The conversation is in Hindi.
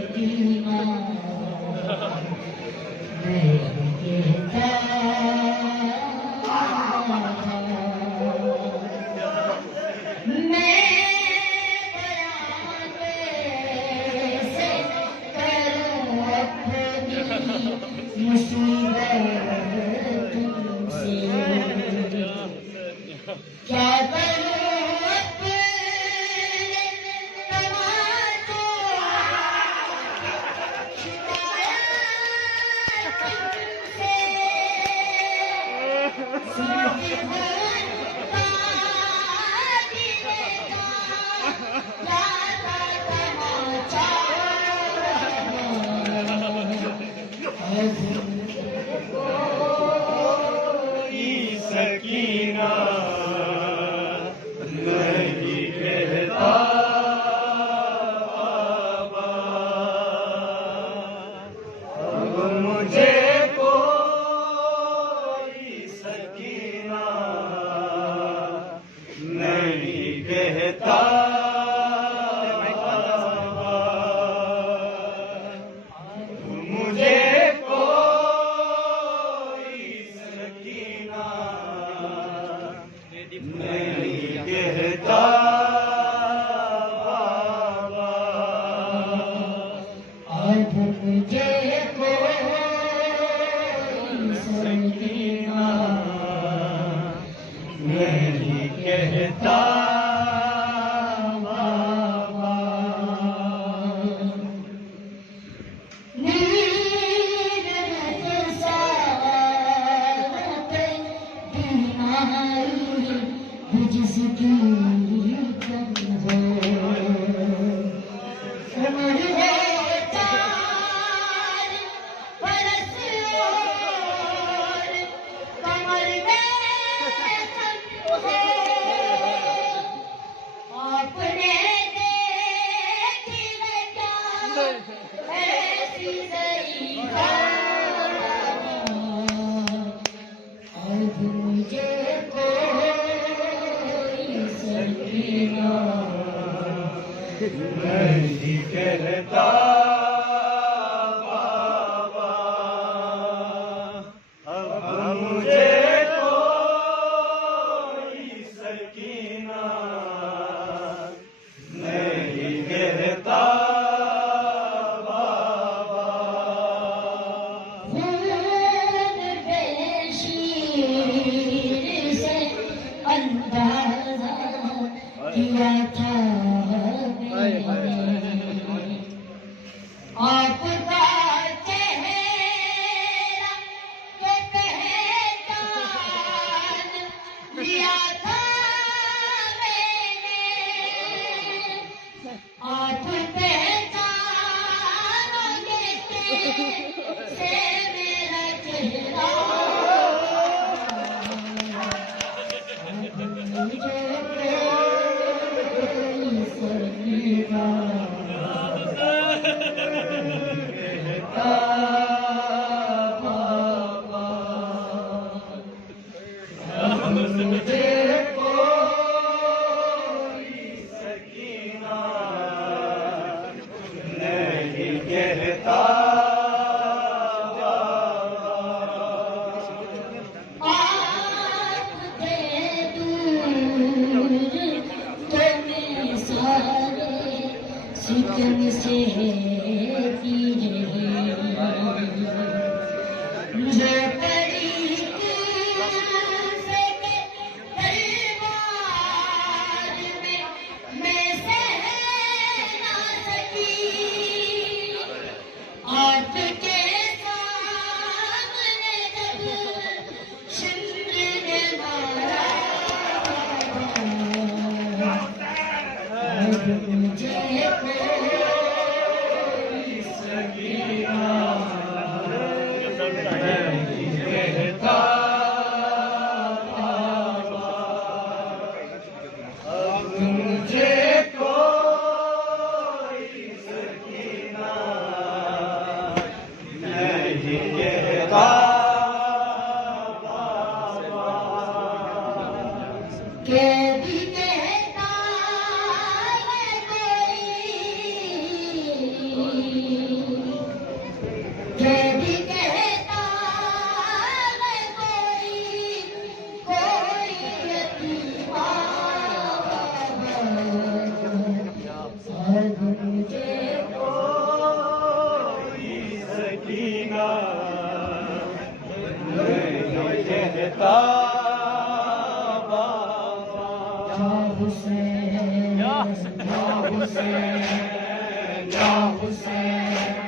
सकीना नहीं कहता मैं बयान कैसे करूं अपनी मुसीबत तुमसे क्या करूं अपने तमाशों शिकायत तुमसे सुनती हूँ सकीना नहीं कहता बाबा अब मुझे कोई सकीना नहीं कहता मुझे नहीं कहता बाबा अब मुझे कोई सकीना नहीं कहता बाबा नीर साथ बीमारी जिसकी कम हो उम्र है 4 बरस और कमर में कम हो आपने देखी न क्या ऐसी सही अब मुझे नहीं कहता बाबा अब मुझे कोई सकीना नहीं कहता बाबा बेशीर से अंदाजा किया था आपका चेहरा तो पहचान लिया था मैंने आप पहचानोगे से मेरा चेहरा मुझे कहता आप थे दूर तो मैं सारे सितम से पीरे जो पड़ी कूफे के दरबार में मैं सह ना सकी आपके सामने जब शिमर ने मारा अब मुझे कोई सकीना नहीं कहता बाबा अब मुझे कोई सकीना नहीं कहता के भी कहता है कोई कहता बाबा या हुसैन या हुसैन या हुसैन